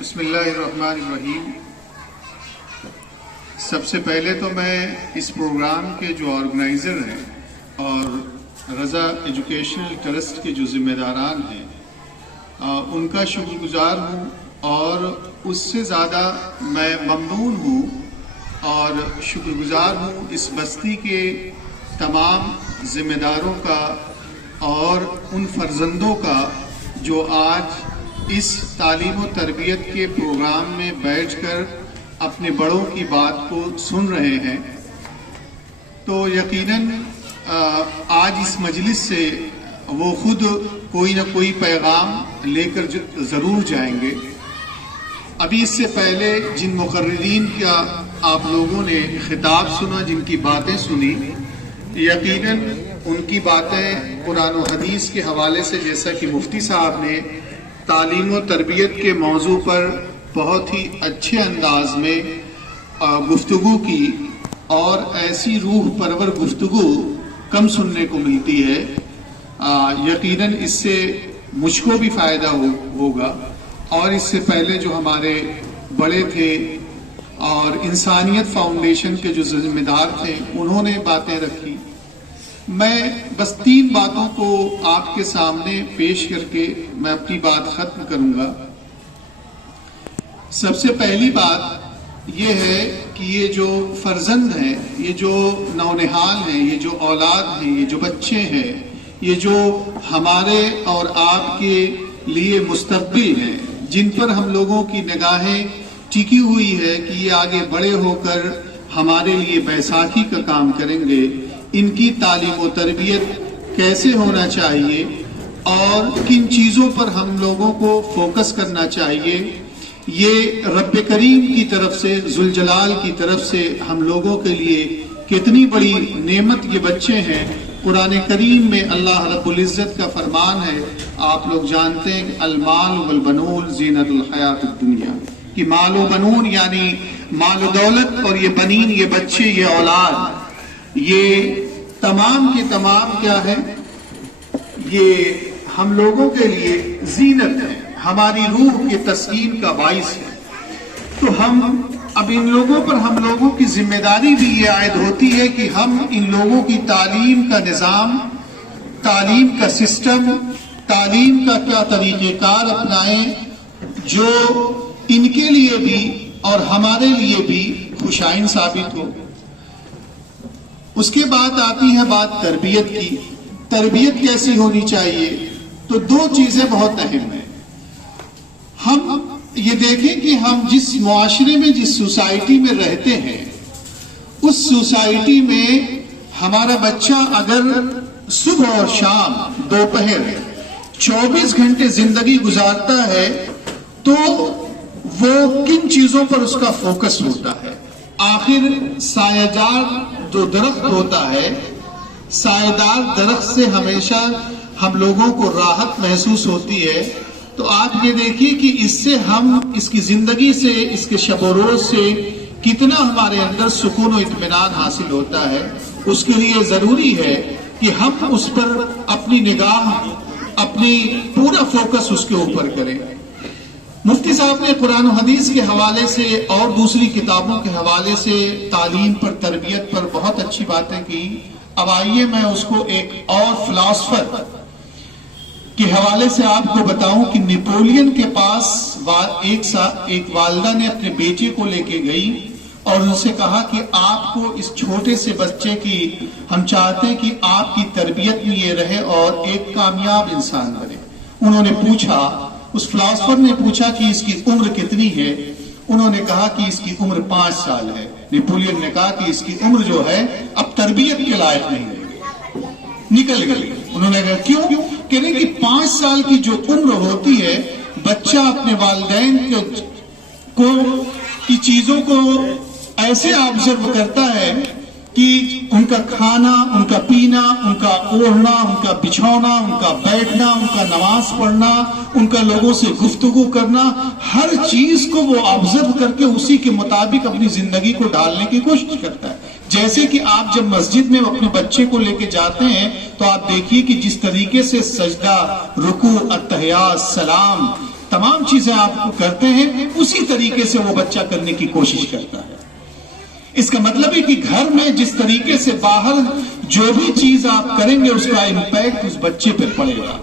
بسم اللہ الرحمن الرحیم۔ سب سے پہلے تو میں اس پروگرام کے جو آرگنائزر ہیں اور رضا ایجوکیشنل ٹرسٹ کے جو ذمہ داران ہیں ان کا شکر گزار ہوں، اور اس سے زیادہ میں ممنون ہوں اور شکر گزار ہوں اس بستی کے تمام ذمہ داروں کا اور ان فرزندوں کا جو آج اس تعلیم و تربیت کے پروگرام میں بیٹھ کر اپنے بڑوں کی بات کو سن رہے ہیں۔ تو یقیناً آج اس مجلس سے وہ خود کوئی نہ کوئی پیغام لے کر ضرور جائیں گے۔ ابھی اس سے پہلے جن مقررین کا آپ لوگوں نے خطاب سنا، جن کی باتیں سنی، یقیناً ان کی باتیں قرآن و حدیث کے حوالے سے، جیسا کہ مفتی صاحب نے تعلیم و تربیت کے موضوع پر بہت ہی اچھے انداز میں گفتگو کی، اور ایسی روح پرور گفتگو کم سننے کو ملتی ہے۔ یقیناً اس سے مجھ کو بھی فائدہ ہوگا، اور اس سے پہلے جو ہمارے بڑے تھے اور انسانیت فاؤنڈیشن کے جو ذمہ دار تھے انہوں نے باتیں رکھی۔ میں بس 3 باتوں کو آپ کے سامنے پیش کر کے میں اپنی بات ختم کروں گا۔ سب سے پہلی بات یہ ہے کہ یہ جو فرزند ہیں، یہ جو نونہال ہیں، یہ جو اولاد ہیں، یہ جو بچے ہیں، یہ جو ہمارے اور آپ کے لیے مستقبل ہیں، جن پر ہم لوگوں کی نگاہیں ٹکی ہوئی ہے کہ یہ آگے بڑے ہو کر ہمارے لیے بیساکھی کا کام کریں گے، ان کی تعلیم و تربیت کیسے ہونا چاہیے اور کن چیزوں پر ہم لوگوں کو فوکس کرنا چاہیے، یہ رب کریم کی طرف سے، ذوالجلال کی طرف سے ہم لوگوں کے لیے کتنی بڑی نعمت یہ بچے ہیں۔ قرآن کریم میں اللہ رب العزت کا فرمان ہے، آپ لوگ جانتے ہیں کہ المال والبنون زینت الحیات الدنیا، کہ مال و بنون یعنی مال و دولت، اور یہ بنین، یہ بچے، یہ اولاد، یہ تمام کے تمام کیا ہے؟ یہ ہم لوگوں کے لیے زینت ہے، ہماری روح کے تسکین کا باعث ہے۔ تو اب ان لوگوں پر ہم لوگوں کی ذمہ داری بھی یہ عائد ہوتی ہے کہ ہم ان لوگوں کی تعلیم کا نظام، تعلیم کا سسٹم، تعلیم کا کیا طریقہ کار اپنائیں جو ان کے لیے بھی اور ہمارے لیے بھی خوشائن ثابت ہو۔ اس کے بعد آتی ہے بات تربیت کی۔ تربیت کیسی ہونی چاہیے؟ تو 2 چیزیں بہت اہم ہیں۔ ہم یہ دیکھیں کہ ہم جس معاشرے میں، جس سوسائٹی میں رہتے ہیں، اس سوسائٹی میں ہمارا بچہ اگر صبح اور شام، دوپہر 24 گھنٹے زندگی گزارتا ہے تو وہ کن چیزوں پر اس کا فوکس ہوتا ہے؟ آخر سایہ جار جو درخت ہوتا ہے، سایہ دار درخت سے ہمیشہ ہم لوگوں کو راحت محسوس ہوتی ہے۔ تو آپ یہ دیکھیے کہ اس سے ہم، اس کی زندگی سے، اس کے شب و روز سے کتنا ہمارے اندر سکون و اطمینان حاصل ہوتا ہے۔ اس کے لیے ضروری ہے کہ ہم اس پر اپنی نگاہ، اپنی پورا فوکس اس کے اوپر کریں۔ مفتی صاحب نے قرآن و حدیث کے حوالے سے اور دوسری کتابوں کے حوالے سے تعلیم پر، تربیت پر بہت اچھی باتیں کی۔ اب آئیے میں اس کو ایک اور فلاسفر کے حوالے سے آپ کو بتاؤں کہ نیپولین کے پاس ایک والدہ نے اپنے بیٹے کو لے کے گئی اور ان سے کہا کہ آپ کو اس چھوٹے سے بچے کی، ہم چاہتے ہیں کہ آپ کی تربیت میں یہ رہے اور ایک کامیاب انسان بنے۔ انہوں نے پوچھا، اس فلاسفر نے پوچھا کہ اس کی عمر کتنی ہے؟ انہوں نے کہا کہ اس کی عمر 5 سال ہے۔ نیپولین نے کہا کہ اس کی عمر جو ہے اب تربیت کے لائق نہیں ہے، نکل گئی۔ انہوں نے کہا کیوں؟ کہہ رہے کہ 5 سال کی جو عمر ہوتی ہے، بچہ اپنے والدین کی چیزوں کو ایسے آبزرو کرتا ہے کہ ان کا کھانا، ان کا پینا، ان کا اوڑھنا، ان کا بچھونا، ان کا بیٹھنا، ان کا نماز پڑھنا، ان کا لوگوں سے گفتگو کرنا، ہر چیز کو وہ آبزرو کر کے اسی کے مطابق اپنی زندگی کو ڈالنے کی کوشش کرتا ہے۔ جیسے کہ آپ جب مسجد میں اپنے بچے کو لے کے جاتے ہیں تو آپ دیکھیے کہ جس طریقے سے سجدہ، رکوع، اتحیات، سلام، تمام چیزیں آپ کو کرتے ہیں اسی طریقے سے وہ بچہ کرنے کی کوشش کرتا ہے. اس کا مطلب ہے کہ گھر میں جس طریقے سے باہر جو بھی چیز آپ کریں گے اس کا امپیکٹ اس بچے پہ پڑے گا.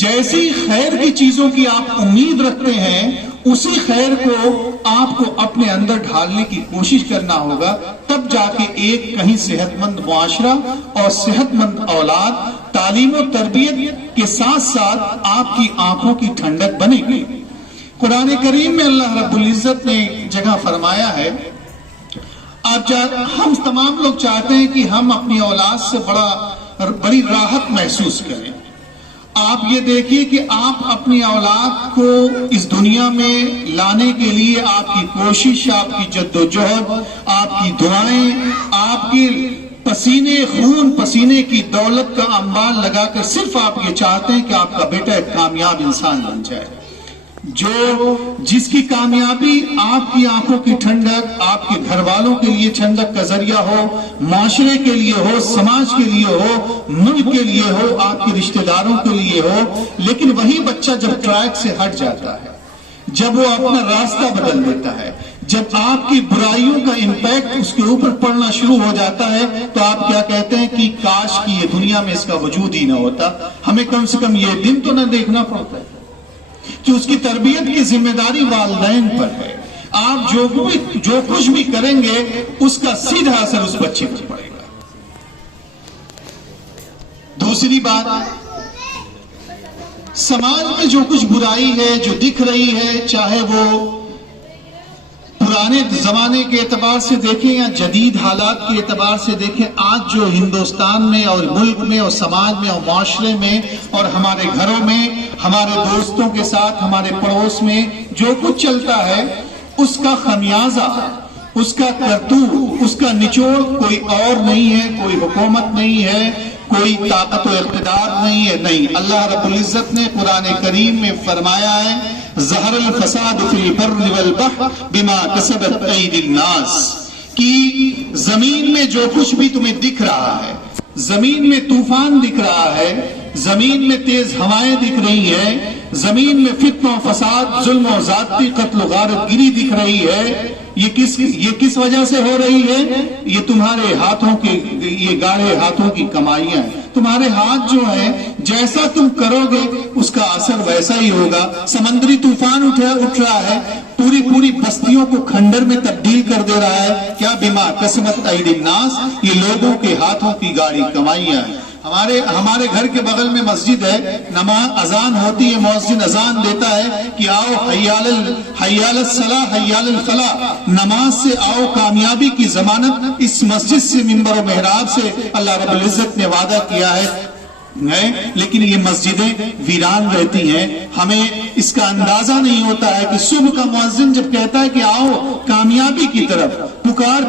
جیسی خیر کی چیزوں کی آپ امید رکھتے ہیں اسی خیر کو آپ کو اپنے اندر ڈھالنے کی کوشش کرنا ہوگا, تب جا کے ایک کہیں صحت مند معاشرہ اور صحت مند اولاد تعلیم و تربیت کے ساتھ ساتھ آپ کی آنکھوں کی ٹھنڈک بنے گی. قرآن کریم میں اللہ رب العزت نے جگہ فرمایا ہے, ہم تمام لوگ چاہتے ہیں کہ ہم اپنی اولاد سے بڑی راحت محسوس کریں. آپ یہ دیکھیے کہ آپ اپنی اولاد کو اس دنیا میں لانے کے لیے آپ کی کوشش, آپ کی جدوجہد, آپ کی دعائیں, آپ کی پسینے خون پسینے کی دولت کا انبار لگا کر صرف آپ یہ چاہتے ہیں کہ آپ کا بیٹا ایک کامیاب انسان بن جائے, جس کی کامیابی آپ کی آنکھوں کی ٹھنڈک, آپ کے گھر والوں کے لیے ٹھنڈک کا ذریعہ ہو, معاشرے کے لیے ہو, سماج کے لیے ہو, ملک کے لیے ہو, آپ کے رشتہ داروں کے لیے ہو. لیکن وہی بچہ جب ٹریک سے ہٹ جاتا ہے, جب وہ اپنا راستہ بدل دیتا ہے, جب آپ کی برائیوں کا امپیکٹ اس کے اوپر پڑنا شروع ہو جاتا ہے, تو آپ کیا کہتے ہیں کہ کاش کی یہ دنیا میں اس کا وجود ہی نہ ہوتا, ہمیں کم سے کم یہ دن تو نہ دیکھنا پڑتا ہے کہ اس کی تربیت کی ذمہ داری والدین پر ہے. آپ جو کچھ بھی کریں گے اس کا سیدھا اثر اس بچے پر پڑے گا. دوسری بات, سماج میں جو کچھ برائی ہے جو دکھ رہی ہے, چاہے وہ پرانے زمانے کے اعتبار سے دیکھیں یا جدید حالات کے اعتبار سے دیکھیں, آج جو ہندوستان میں اور ملک میں اور سماج میں اور معاشرے میں اور ہمارے گھروں میں, ہمارے دوستوں کے ساتھ, ہمارے پڑوس میں جو کچھ چلتا ہے, اس کا خمیازہ, اس کا کرتوت, اس کا نچوڑ کوئی اور نہیں ہے, کوئی حکومت نہیں ہے, کوئی طاقت و اقتدار نہیں ہے. نہیں, اللہ رب العزت نے قرآن کریم میں فرمایا ہے, ظہر الفساد فی البر والبحر بما کسبت ایدی الناس, کہ زمین میں جو کچھ بھی تمہیں دکھ رہا ہے, زمین میں طوفان دکھ رہا ہے, زمین میں تیز ہوائیں دکھ رہی ہیں, زمین میں فتنہ و فساد, ظلم و زیادتی, قتل و غارت گری دکھ رہی ہے, یہ کس وجہ سے ہو رہی ہے؟ یہ تمہارے ہاتھوں کے, یہ گاڑے ہاتھوں کی کمائیاں ہیں. تمہارے ہاتھ جو ہیں, جیسا تم کرو گے اس کا اثر ویسا ہی ہوگا. سمندری طوفان اٹھ رہا ہے, پوری بستیوں کو کھنڈر میں تبدیل کر دے رہا ہے. کیا؟ بما کسبت ایدی الناس, یہ لوگوں کے ہاتھوں کی گاڑی کمائیاں ہیں. ہمارے گھر کے بغل میں مسجد ہے, نماز اذان ہوتی ہے, مؤذن اذان دیتا ہے کہ آؤ حی علی الصلاۃ حی علی الفلاح, نماز سے آؤ, کامیابی کی ضمانت اس مسجد سے, منبر و محراب سے اللہ رب العزت نے وعدہ کیا ہے. لیکن یہ مسجدیں ویران رہتی ہیں. ہمیں اس کا اندازہ نہیں ہوتا ہے کہ صبح کا مؤذن جب کہتا ہے کہ آؤ کامیابی کی طرف, پکار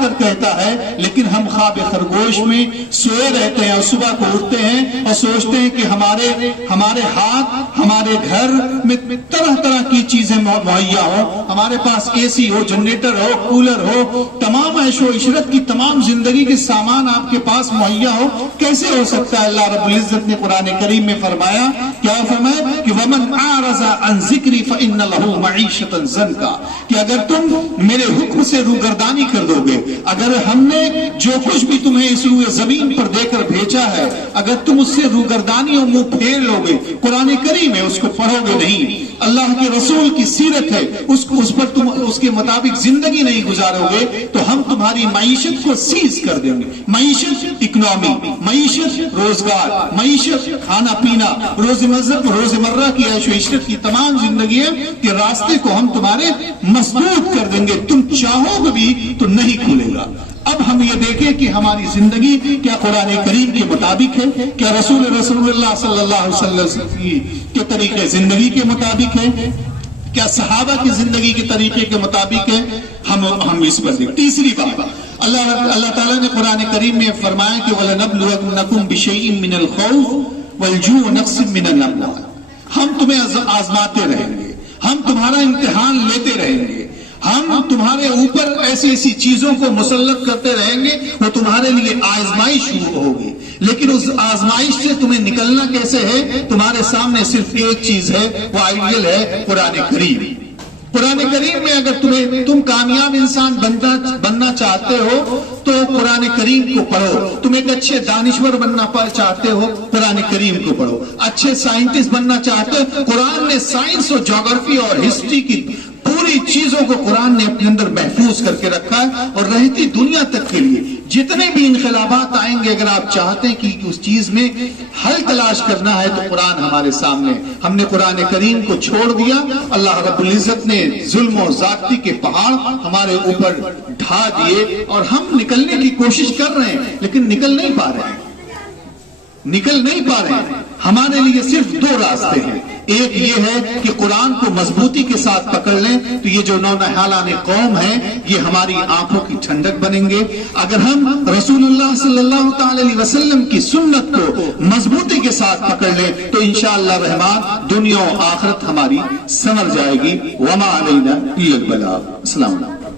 کر کہتا ہے, لیکن ہم خواب خرگوش میں سوئے رہتے ہیں اور صبح کو اٹھتے ہیں اور سوچتے ہیں کہ ہمارے ہاتھ, ہمارے گھر میں طرح کی چیزیں مہیا ہو, ہمارے پاس اے سی ہو, جنریٹر ہو, کولر ہو, تمام عیش و عشرت کی تمام زندگی کے سامان آپ کے پاس مہیا ہو. کیسے ہو سکتا ہے؟ اللہ رب العزت نے قرآن کریم میں فرمایا, کیا فرمایا کہ وَمَنْ أَعْرَضَ عَنْ ذِكْرِي فَإِنَّ لَهُ مَعِيشَةً ضَنْكًا, کہ اگر تم میرے حکم سے روگردانی کر دو گے, اگر ہم نے جو کچھ بھی تمہیں اس روئے زمین پر دے کر بھیجا ہے, اگر تم اس سے روگردانی اور منہ پھیر لو گے, قرآن کریم ہے اس کو پڑھو گے نہیں, اللہ کے رسول کی سیرت ہے اس پر تم اس کے مطابق زندگی نہیں گزارو گے, تو ہم تمہاری معیشت کو سیز کر دیں گے. معیشت اکنامی, معیشت روزگار, معیشت کھانا پینا, روزمرہ کی عیش و عشرت کی تمام زندگیاں کے راستے کو ہم تمہارے مسدود کر دیں گے. تم چاہو گے بھی تو نہیں کھلے گا. اب ہم یہ دیکھیں کہ ہماری زندگی کیا قرآن کریم کے مطابق ہے, کیا رسول اللہ صلی اللہ علیہ وسلم کے طریقے زندگی کے مطابق ہے, کیا صحابہ کی زندگی کے طریقے کے مطابق ہے. ہم اس پر دیکھیں. تیسری بات, اللہ تعالیٰ نے قرآن کریم میں فرمایا کہ وَلَنَبْلُوَنَّكُمْ بِشَيْءٍ مِّنَ الْخَوْفِ وَالْجُوعِ وَنَقْصٍ مِّنَ الْأَمْوَالِ, ہم تمہیں آزماتے رہیں گے, ہم تمہارا امتحان لیتے رہیں گے, ہم تمہارے اوپر ایسی چیزوں کو مسلط کرتے رہیں گے, وہ تمہارے لیے آزمائش ہوگی. لیکن اس آزمائش سے تمہیں نکلنا کیسے ہے؟ تمہارے سامنے صرف ایک چیز ہے، وہ آئیڈیل ہے قرآن کریم۔ قرآن کریم میں اگر تم کامیاب انسان بننا چاہتے ہو تو قرآن کریم کو پڑھو۔ تم ایک اچھے دانشور بننا چاہتے ہو، قرآن کریم کو پڑھو۔ اچھے سائنٹسٹ بننا چاہتے ہو، قرآن نے سائنس اور جغرافی اور ہسٹری کی پوری چیزوں کو قرآن نے اپنے اندر محفوظ کر کے رکھا ہے، اور رہتی دنیا تک کے لیے جتنے بھی انقلابات آئیں گے، اگر آپ چاہتے ہیں کہ اس چیز میں حل تلاش کرنا ہے تو قرآن ہمارے سامنے۔ ہم نے قرآن کریم کو چھوڑ دیا، اللہ رب العزت نے ظلم و زیادتی کے پہاڑ ہمارے اوپر ڈھا دیے، اور ہم نکلنے کی کوشش کر رہے ہیں لیکن نکل نہیں پا رہے ہیں۔ ہمارے لیے صرف دو راستے ہیں، ایک یہ ہے کہ قرآن کو مضبوطی کے ساتھ پکڑ لیں تو یہ جو نونہالان قوم ہے یہ ہماری آنکھوں کی ٹھنڈک بنیں گے۔ اگر ہم رسول اللہ صلی اللہ تعالی علیہ وسلم کی سنت کو مضبوطی کے ساتھ پکڑ لیں تو انشاءاللہ رحمان دنیا و آخرت ہماری سنور جائے گی۔ وما علینا الا البلاغ۔ السلام علیکم۔